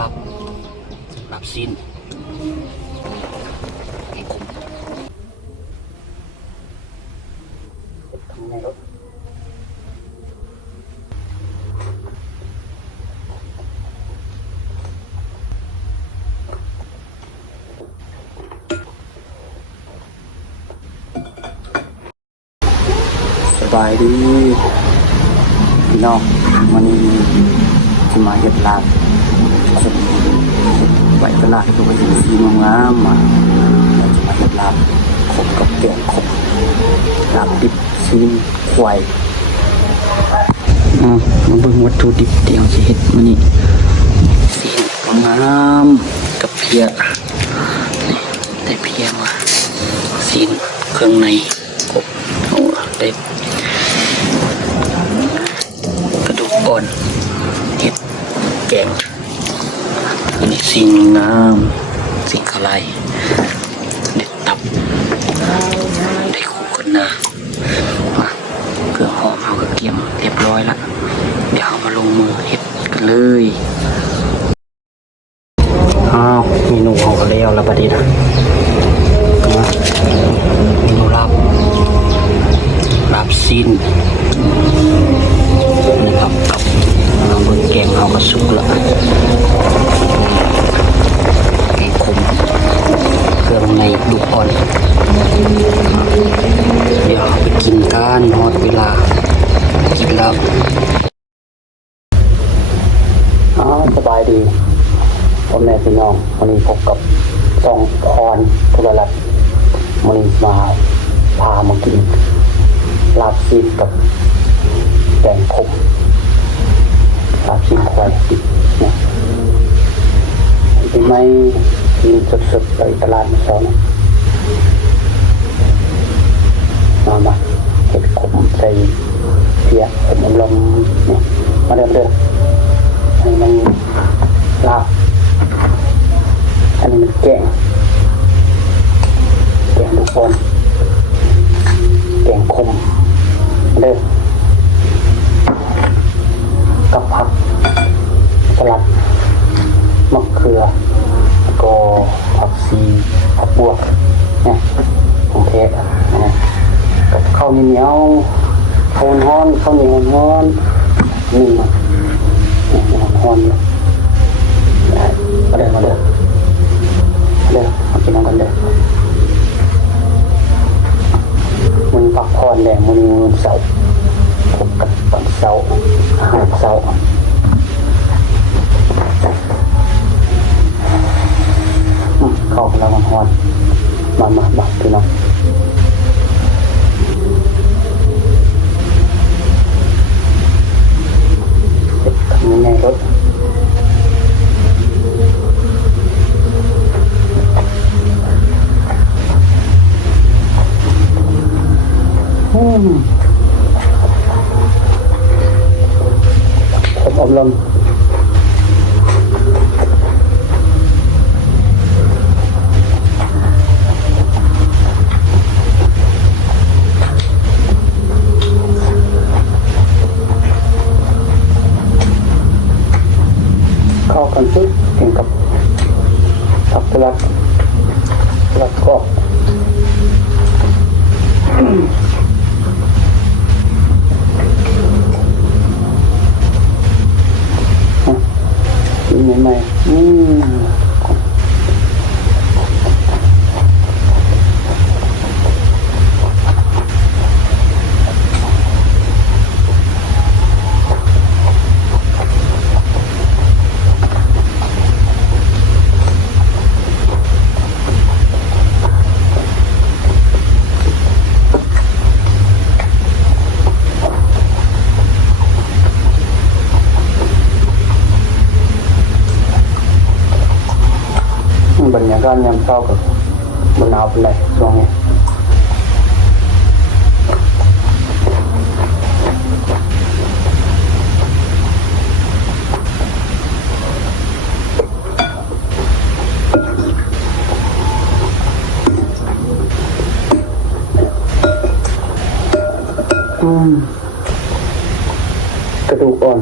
ครับรับสิ้นทำไงรถสบายดีพี่น้องวันนี้จะมาเห็ดลาบขมไว้ตลาดตัวไปสีงามมาเราจะมาเห็ดลาบขมกับแกงขมลาบดิบซีนควายมาเบิ่งวัตถุดิบเดี๋ยวจะเห็ดมันนี่ซีนงามกับเพียได้เพียมาซีนเครื่องในกบเอาได้กระดูกอ่อนเห็ดแกงอันนี้สิ่งงามสิ่งอะไรเด็ดตับได้คู่กันนะมาเครื่องหอมเอากระเทียมเรียบร้อยละเดี๋ยวเอามาลงมือเห็ดกันเลยเมนูของเลี้ยวแล้วประเดี๋ยวเมนูลาบซีนนะครับเราเบิ่งแกงเอากระสุกละแกงขมเครื่องในดูก่อนเดี๋ยวไปกินกันฮอดเวลากินแล้วสบายดีพ่อแม่พี่น้องวันนี้พบกับซองพรโทรรัตน์วันนี้มาพามากินลาบซีนกับแกงขมลาบซีนควายดิบเนี่ยที่ไม่มีสดๆไปตลาดมาซ้อนมาเห็ดขมใส่เพี้ยเห็ดลมเนี่ยมาเดิมให้มันลาบอันนี้มันแกงทุกคนแกงขมเด้อกับผักสลัดมะเขือแล้วก็ผักชีผักบวกเนี่ยของเทศนะกับข้าวเหนียวข้าวฮ้อนข้าวเหนียวฮ้อนนี่มาฮ้อนเลยมาเด้อมากินน้ำกันเด้อมันพักผ่อนแหละมันเสาร์พบกับตอนเสาร์อาหารเสาร์เข้าแล้วมันฮอนมาพี่น้องทำยังไงรถผมอบรมเข้ากันซึ่งถึงกับผักสลัดก็ใหม่บรรยากาศยามเช้ากับบนหนาวเป็นไรช่วงนี้กระดูกอ่อน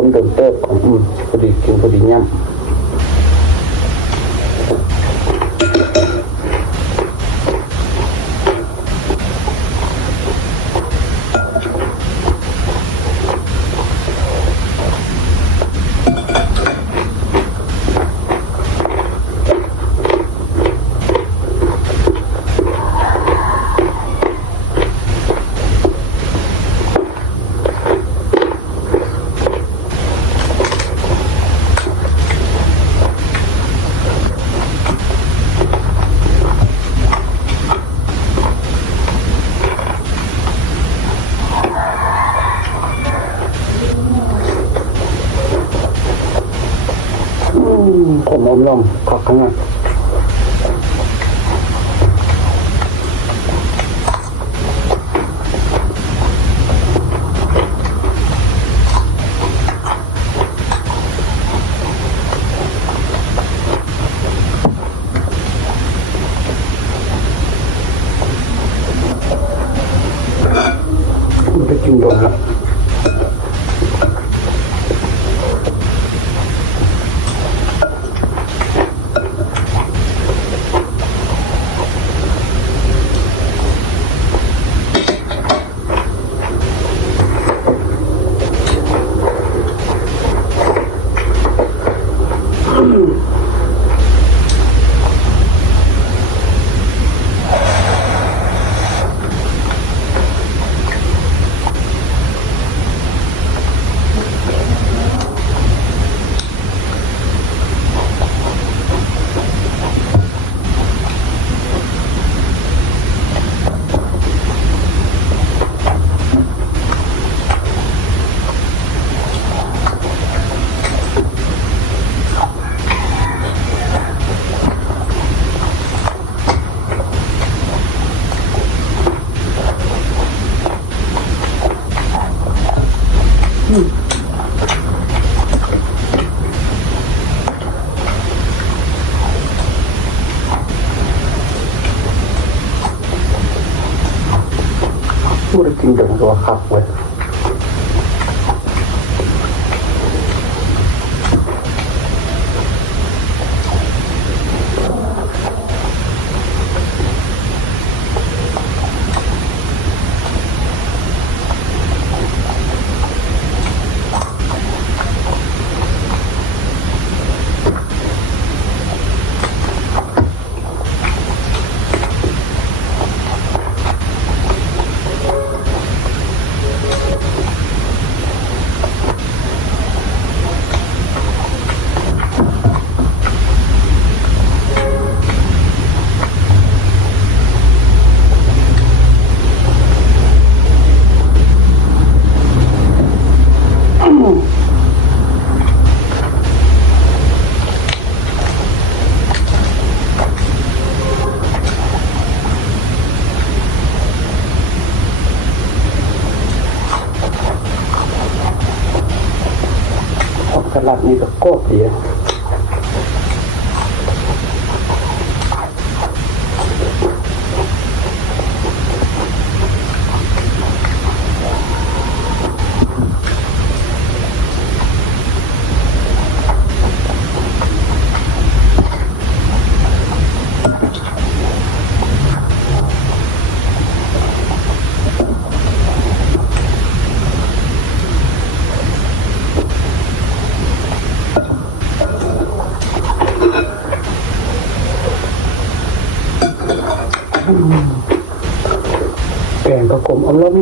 ต้มโดนเติบพอดีกินพอดีย่ำผมอมลมขอบคุณนะไปกินโดนละพูดจริงเดี๋ยวตัวขับเว้ยสลัดนี่ก็โคตรดีแกงกระผมอมล้ม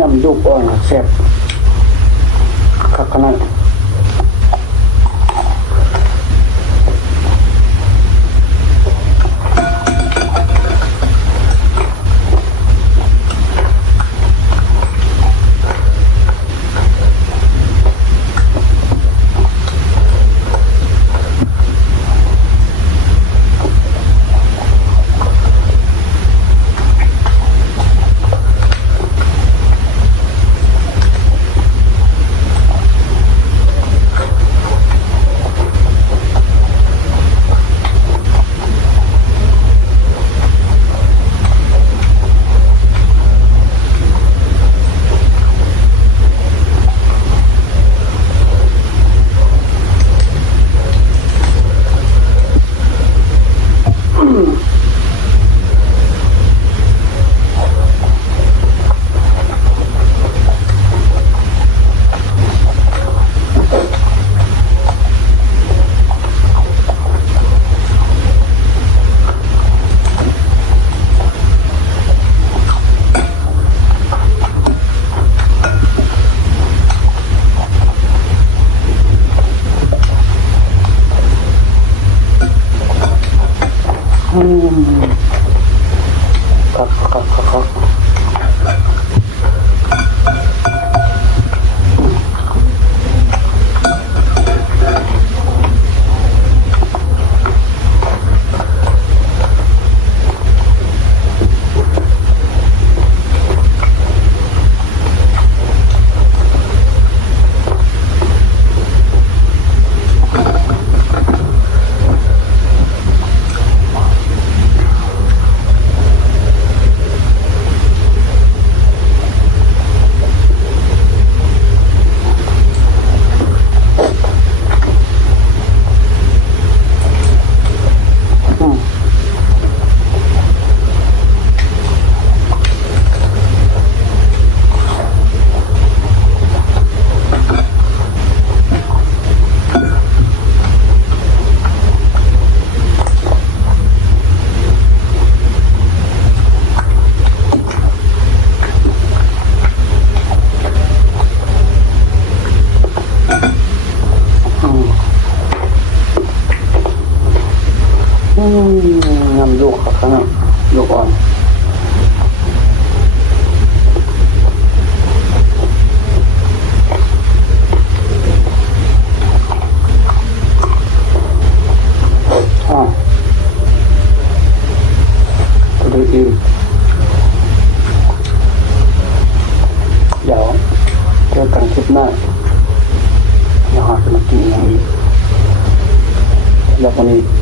ยำยุบอ่อนแซ่บคักขนาดครับยำยุบคักขนาดยุบอ่อนดูอิ่มเดี๋ยวเจอกันคลิปหน้าเดี๋ยวหาจะมากินอย่างอีกแล้ววันนี้